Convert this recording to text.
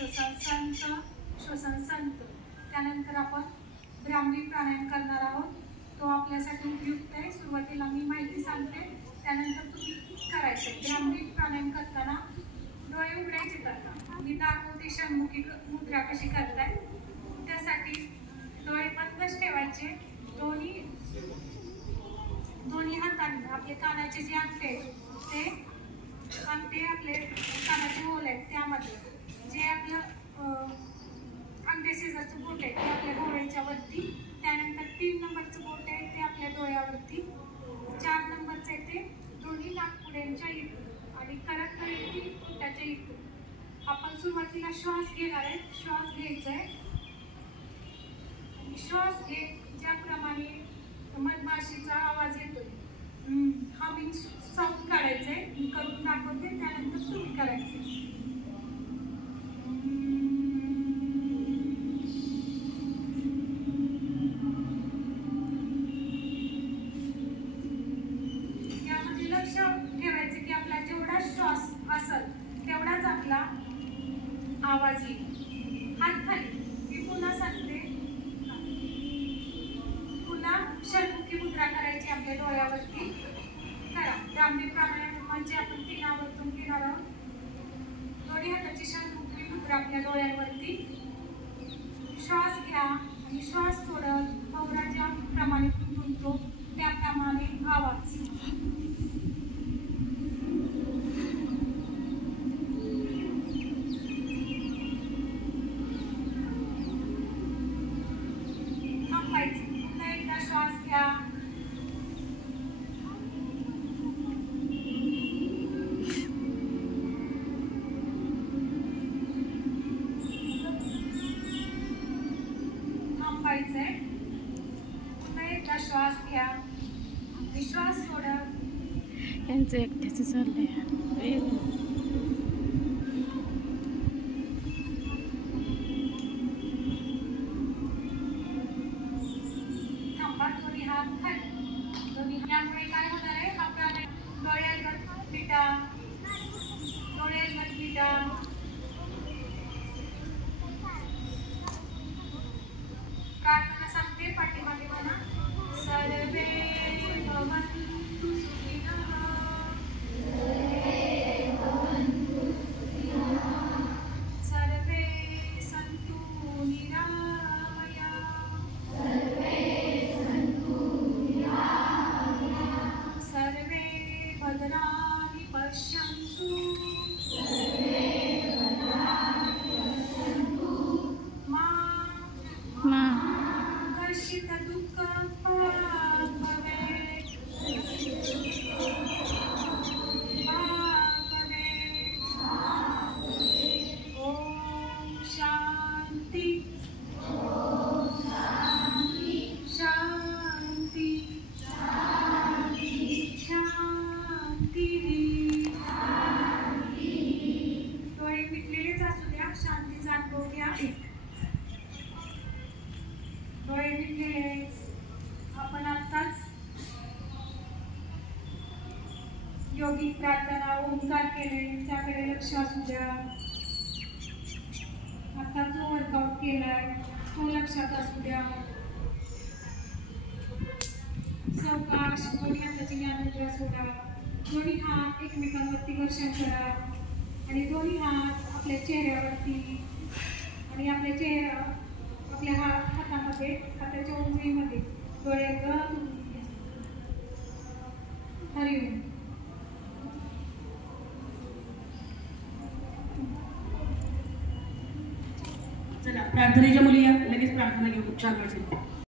श्वसन संत, श्वसन संत. त्यानंतर आपण भ्रामरी प्राणायाम करणार आहोत. तो आपल्यासाठी उपयुक्त आहे. सुरुवातीला मी माहिती सांगते, त्यानंतर तुम्ही करायचे. भ्रामरी प्राणायाम करताना डोळे उघडायचे करता. मी दाखवते षण्मुखी मुद्रा कशी करताय. त्यासाठी डोळे बंदच ठेवायचे. दोन्ही हातांनी आपले कानाचे जे अंगठे ते अंगठे आपले कानाचे होल आहेत त्यामध्ये जे आपलं अंगठे शेजारचं बोट आहे ते आपल्या डोळ्याच्या वरती. त्यानंतर 3 नंबरचं बोट आहे ते आपल्या डोळ्यावरती. 4 नंबरचं आहे ते दोन्ही नाकपुड्यांच्या इथून आणि करकळीतील पोटाच्या इथून. आपण सुरुवातीला श्वास घेणार आहे. श्वास घ्यायचा आहे. श्वास घेत ज्याप्रमाणे मधमाशीचा आवाज येतो हमिंग साऊंड काढायचंय. मी करून दाखवते, त्यानंतर तुम्ही करायचे. यामध्ये लक्ष ठेवायचं की आपला जेवढा श्वास असेल तेवढाच आपला आवाज येईल. हात खाली. मी पुन्हा सांगते. षण्मुखी मुद्रा करायची आपल्या डोळ्यावरती. करा. भ्रामरी प्राणायाम म्हणजे आपण 3 आवर्तून घेणार आहोत. दोन्ही हाताची षण्मुखी मुद्रा आपल्या डोळ्यांवरती. श्वास घ्या आणि श्वास सोडत पवरा ज्याप्रमाणे गुंततो त्याप्रमाणे आवाज. थांबायचं. पुन्हा एकदा श्वास घ्या. थांबायचंय. पुन्हा एकदा श्वास घ्या. श्वास सोडा. यांचं एकट्याचं चाललंय. दोन्ही हात खाली. यामुळे काय होणार आहे. आपल्याला डोळ्यात मिटा. डोळ्यात मिटा. प्रार्थना सांगते पाठीमागे म्हणा. सर्वे भवन्तु सुखिनः. सर्वे सन्तु निरामया. सर्वे भद्राणि पश्यन्तु. मा कश्चित् दुःखं भवेत्. ओम शांती शांती शांती. डोळे मिटलेलेच असू द्या. शांतीचा अनुभव घ्या. डोळे मिटलेले. आपण आत्ताच योगिक प्रार्थना ओंकार केले त्याकडे लक्ष असू द्या. आता जो वर्कआउट केलाय तो लक्षात असू द्या. सावकाश दोन्ही हाताची ज्ञानमुद्रा सोडा. दोन्ही हात एकमेकांवरती घर्षण करा आणि दोन्ही हात आपल्या चेहऱ्यावरती आणि आपल्या हातामध्ये हाताच्या उंबरीमध्ये डोळे बंद. हरिओम. चला प्रार्थनेच्या मुली या. लगेच प्रार्थना घेऊ. खूप छान वाटते.